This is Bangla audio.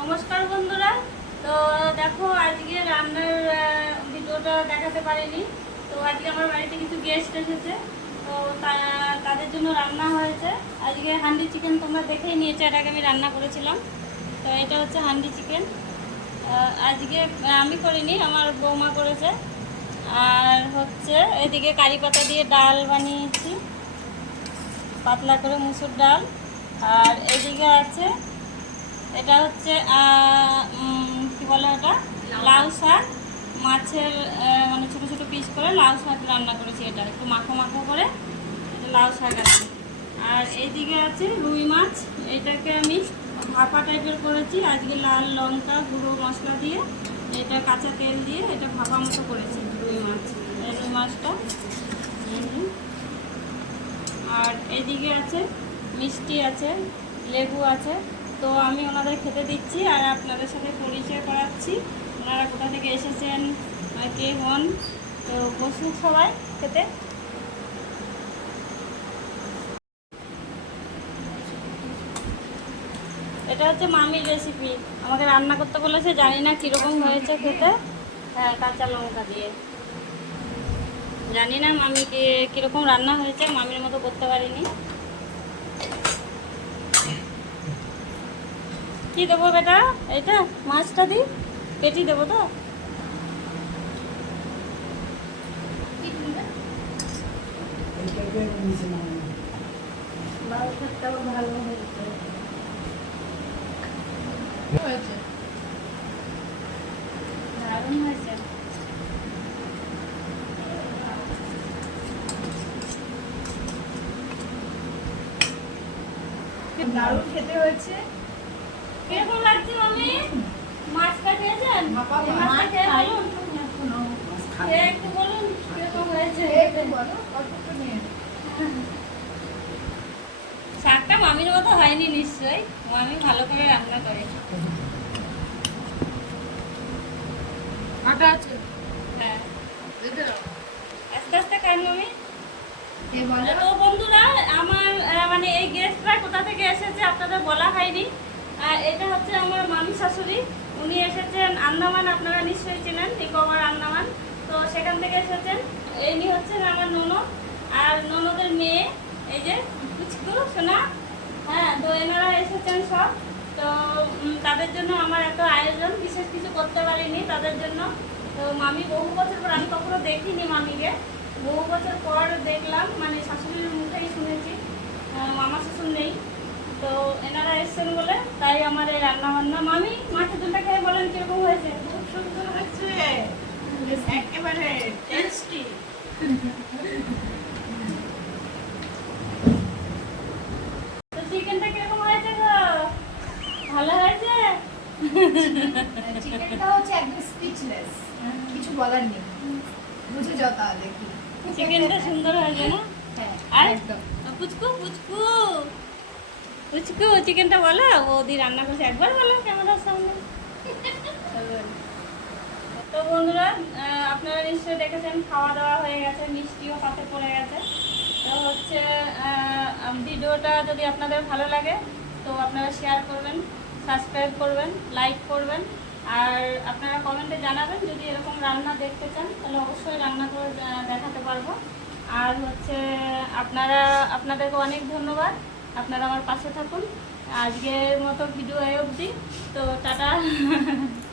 নমস্কার বন্ধুরা। তো দেখো, আজকে রান্নার ভিডিওটা দেখাতে পারিনি। তো আজকে আমার বাড়িতে কিছু গেস্ট এসেছে। তো তাদের জন্য রান্না হয়েছে। আজকে হান্ডি চিকেন তোমরা দেখেই নিয়েছো এটাকে আমি রান্না করেছিলাম। তো এটা হচ্ছে হান্ডি চিকেন। আজকে আমি করিনি, আমার বৌমা করেছে। আর হচ্ছে এদিকে কারি পাতা দিয়ে ডাল বানিয়েছি। পাতলা করে মুসুর ডাল। আর এদিকে আছে এটা হচ্ছে কি বলে ওটা? লাউ শাক। মাছের মানে ছোটো ছোটো পিস করে লাউ শাক রান্না করেছি এটা। একটু মাখো মাখো করে এটা লাউ শাক আছে। আর এইদিকে আছে রুই মাছ। এটাকে আমি ভাপা টাইপের করেছি। আজকে লাল লঙ্কা, গুঁড়ো মশলা দিয়ে এটা কাঁচা তেল দিয়ে এটা ভাপা মতো করেছি রুই মাছ রুই মাছটা। আর এদিকে আছে, মিষ্টি আছে, লেবু আছে। তো আমি ওনাদের খেতে দিচ্ছি আর আপনাদের সাথে পরিচয় করাচ্ছি। ওনারা কোথা থেকে এসেছেন আর কে হন, তো বসুন সবাই খেতে। এটা হচ্ছে মামির রেসিপি আমাকে রান্না করতে বলেছে, জানি না কীরকম হয়েছে খেতে। হ্যাঁ কাঁচা লঙ্কা দিয়ে। জানি না মামি কীরকম রান্না হয়েছে, মামির মতো করতে পারিনি। কি দেবো বেটা? এটা? মাছটা দিই পেটি দেবো তো? দারুণ খেতে হয়েছে। কীরকম লাগছে মামি? মাছটা খেয়েছেন? ভাপা মাছটা বলুন। একটু বলুন কীরকম হয়েছে? শাকটা মামির মতো হয়নি নিশ্চয়ই। মামি ভালো করে রান্না করে। আটা আছে? হ্যাঁ। আস্তে আস্তে খান মামি। তো বন্ধুরা আমার মানে এই গেস্টরা কোথা থেকে এসেছে আপনাদের বলা হয়নি। এটা হচ্ছে আমার মামি শাশুড়ি। উনি এসেছেন আন্দামান, আপনারা নিশ্চয়ই চেনেন, নিকোবর আন্দামান। তো সেখান থেকে এসেছেন। ইনি হচ্ছেন আমার ননদ। আর ননদের মেয়ে, এই যে কুচকু সোনা। হ্যাঁ তো এনারা এসেছেন সব। তো তাদের জন্য আমার এত আয়োজন। বিশেষ কিছু করতে পারিনি তাদের জন্য। তো মামি বহু বছর পর, আমি কখনো দেখিনি মামিকে। বহু বছর পর দেখলাম মানে শাশুড়ির মুখেই শুনেছি আহ, মামা শ্বশুর নেই তো এনারা এসছেন বলে তাই আমার এই রান্না বান্না মামি মাছের দুলটা খেয়ে বলেন কীরকম হয়েছে? খুব সুন্দর হয়েছে। একেবারে টেস্টি তো চিকেনটা কীরকম হয়েছে গো? ভালো হয়েছে? চিকেনটা হচ্ছে একদম স্পিচলেস কিছু বলার নেই। বুঝে যাও তাহলে কি। চিকেনটা সুন্দর হয়েছে না? হ্যাঁ আর? একদম। পুচকু পুচকু। পুচকু চিকেনটা বলো? ওদি রান্না করছে, একবার বলো, ক্যামেরার সামনে। তো বন্ধুরা আপনারা নিশ্চয়ই দেখেছেন খাওয়া দাওয়া হয়ে গেছে, মিষ্টিও পাতে পড়ে গেছে। তো হচ্ছে ভিডিওটা যদি আপনাদের ভালো লাগে, তো আপনারা শেয়ার করবেন সাবস্ক্রাইব করবেন লাইক করবেন। আর আপনারা কমেন্টে জানাবেন, যদি এরকম রান্না দেখতে চান, তাহলে অবশ্যই রান্না করে দেখাতে পারব। আর হচ্ছে, আপনারা, আপনাদেরকে অনেক ধন্যবাদ। আপনারা আমার পাশে থাকুন। আজকের মতো ভিডিও অবধি। তো টাটা।